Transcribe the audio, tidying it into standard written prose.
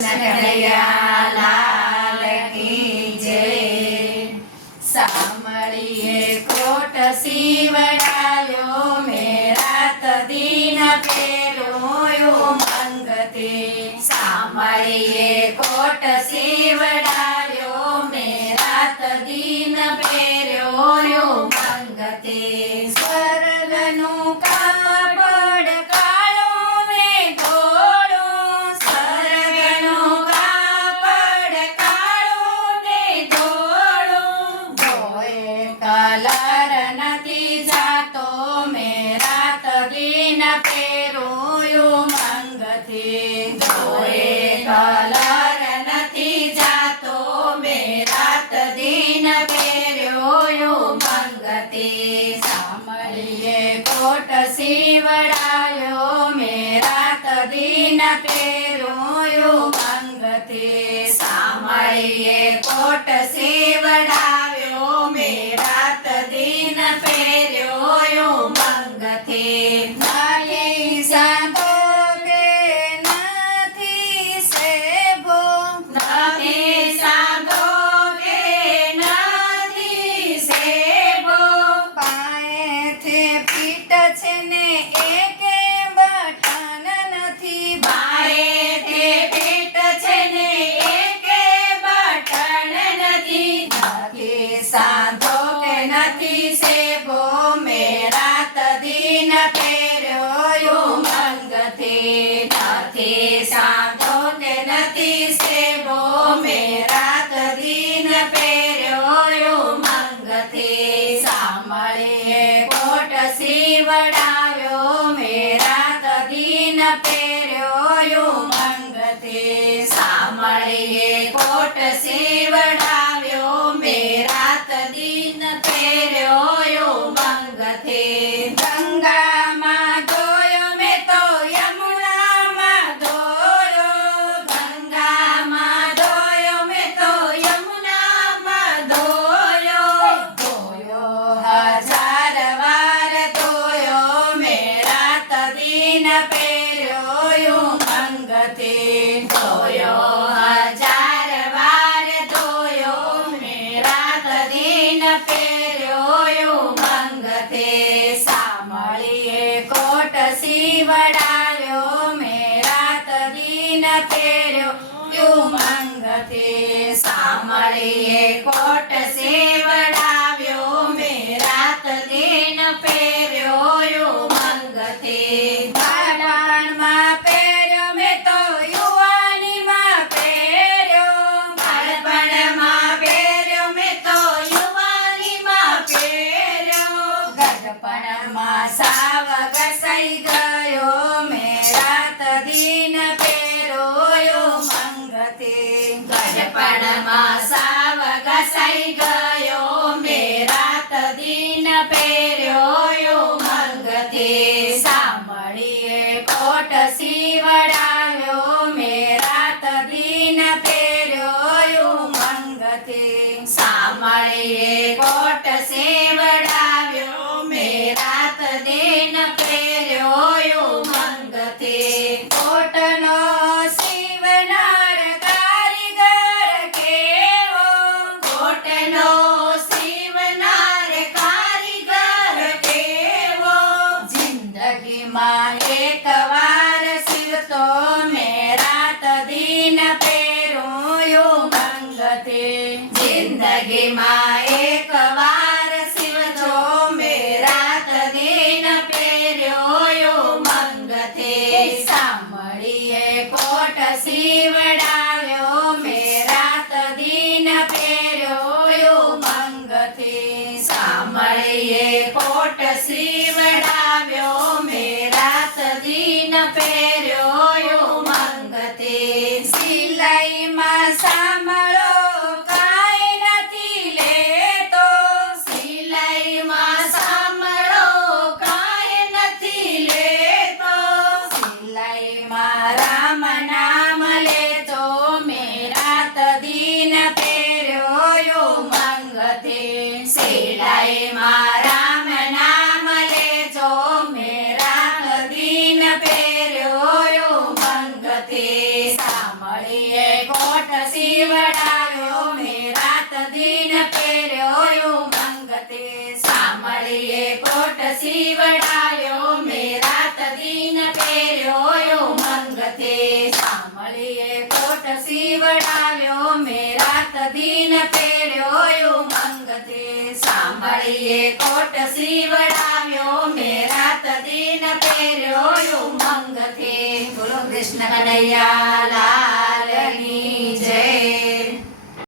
કનૈયા લાલ કી જય। સાંભળીએ કોટ સીવડાવ્યો મેં રાત દિન પહેર્યો મંગતે। સાંભળીએ કોટ સીવડાવ્યો મેં રાત દિન પહેર્યો મંગતે। સ્વર્ગનું કાપડ કાળું ને ધોળું, સ્વર્ગનું કાપડ કાળું ને ધોળું, ધોળે કલર નથી જાતો મેં રાત દિન પહેર્યું મંગતે। ધોળે કલર નથી જાતો મેં રાત દિન પહેર્યું મંગતે। સાંભળીએ કોટ સીવડાવ્યો મેં રાત દિન પહેર્યું મંગતે। સાંભળીએ કોટ સીવડાવ્યો મેં રાત દિન પહેર્યું મંગતે। નથી સાંધો કે નથી સેભો, નથી સાંધો કે નથી સેભો, પાએથી પીટ છે ને એકે બટન નથી, પાએથી પીટ છે ને એકે બટન નથી। નથી સાંધો કે નથી સેભો મેં રાત દિન પહેર્યું મંગતે। નથી સાંધો કે નથી સેભો મેં રાત દિન પહેર્યું મંગતે। સાંભળીએ કોટ સીવડાવ્યો મેં રાત દિન પહેર્યું મંગતે। સાંભળીએ કોટ સીવડાવ્યો મેં રાત દિન પહેર્યું મંગતે। ગંગામાં ધોયો મેં તો યમુનામાં ધોયો, ગંગામાં ધોયો મેં તો યમુનામાં ધોયો, ધોયો હજાર વાર ધોયો મેં રાત દિન પહેર્યું મંગતે। ધોયો હજાર વાર ધોયો મેં રાત દિન પહેર્યું મંગતે। સાંભળીએ કોટ સીવડાવ્યો મેં રાત દિન પહેર્યું મંગતે। સાંભળીએ કોટ સીવડાવ્યો મેં રાત દિન પહેર્યું મંગતે। બાળપણમાં પહેર્યો મેં તો યુવાનીમાં પહેર્યો, બાળપણમાં પહેર્યો મેં તો યુવાનીમાં પહેર્યો, ગઢપણમાં સાવ ઘસાઈ ગયો મેં રાત દિન પહેર્યું મંગતે। ગઢપણમાં સાવ ઘસાઈ ગયો મેં રાત દિન પહેર્યું મંગતે। સાંભળીએ કોટ સીવડાવ્યો મેં રાત દિન પહેર્યું મંગતે। સાંભળીએ કોટ સીવડાવ્યો મેં રાત દિન પહેર્યું મંગતે। કોટનો સીવનાર કારીગર કેવો, કોટનો સીવનાર કારીગર કેવો, જિંદગીમાં એકવાર સીવતો મેં રાત દિન પહેર્યું મંગતે। જિંદગીમાં એકવાર સીવતો મેં રાત દિન પહેર્યું મંગતે। સાંભળીએ કોટ સીવડાવ્યો મેં રાત દિન પહેર્યું મંગતે। સાંભળીએ કોટ સીવડાવ્યો મેં રાત દિન પહેર્યું મંગતે। સિલાઈમાં સાંભળો કાંઈ નથી લેતો, સિલાઈમાં સાંભળો કાંઈ નથી લેતો, સિલાઈમાં રામ નામ લેતો સાંભળીએ કોટ સીવડાવ્યો મેં રાત દિન પહેર્યો ઉમંગ તે સાંભળીએ કોટ સીવડાવ્યો મેં રાત દિન પહેર્યો ઉમંગ તે સાંભળીએ કોટ સીવડાવ્યો મેં રાત દિન પહેર્યો ઉમંગ તે સાંભળીએ કોટ સીવડાવ્યો મેં રાત દિન પહેર્યો ઉમંગ તે બોલો કૃષ્ણ કનૈયા લાલ